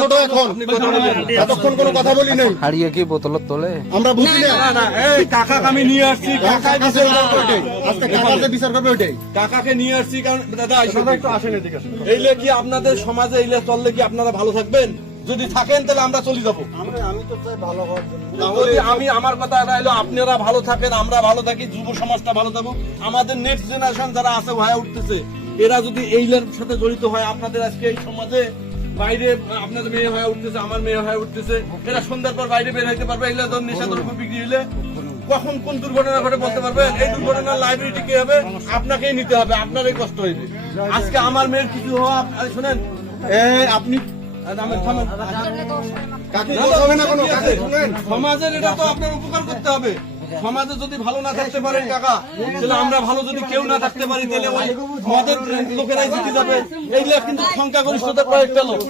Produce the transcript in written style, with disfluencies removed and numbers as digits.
ছোট এখন এতক্ষণ কোনো কথা বলি নাই। হারিয়ে কি বোতল তোলে? আমরা বুঝি না। এই কাকাকে আমি নিয়ে আসছি, কাকাই বিচার করবে ওইটাই। আজকে কাকা যে বিচার করবে ওইটাই। কাকাকে নিয়ে আসছি কারণ দাদা একটু আসেন এদিকে। এইলে কি আপনাদের সমাজে এইলে চললে কি আপনারা ভালো থাকবেন? যদি থাকেন তাহলে আমরা চলে যাবো। আমি তো চাই ভালো হওয়ার জন্য। যদি আমি আমার কথা এটা হলো আপনারা ভালো থাকেন, আমরা ভালো থাকি, যুব সমাজটা ভালো থাকুক, আমাদের নেক্সট জেনারেশন যারা আছে হয়ে উঠতেছে এরা যদি এইলের সাথে জড়িত হয়, আপনাদের আজকে এই সমাজে বাইরে আপনাদের মেয়ে হয়ে উঠতেছে, আমার মেয়ে হয়ে উঠতেছে, এরা সন্ধ্যার পর বাইরে বের হইতে পারবে, এইলে ধর নেশা দ্রব্য বিক্রি হইলে কখন কোন দুর্ঘটনা ঘটে বলতে পারবেন? এই দুর্ঘটনার লাইবিলিটি কি হবে? আপনাকেই নিতে হবে, আপনারই কষ্ট হইবে। আজকে আমার মেয়ের কিছু হওয়া শোনেন, আপনি সমাজের এটা তো আপনার উপকার করতে হবে। সমাজে যদি ভালো না থাকতে পারেন কাকা, তাহলে আমরা ভালো যদি কেউ না থাকতে পারি তাহলে ওই মদের লোকেরাই জিতে যাবে। এইগুলা কিন্তু সংখ্যাগরিষ্ঠতার কয়েকটা লোক।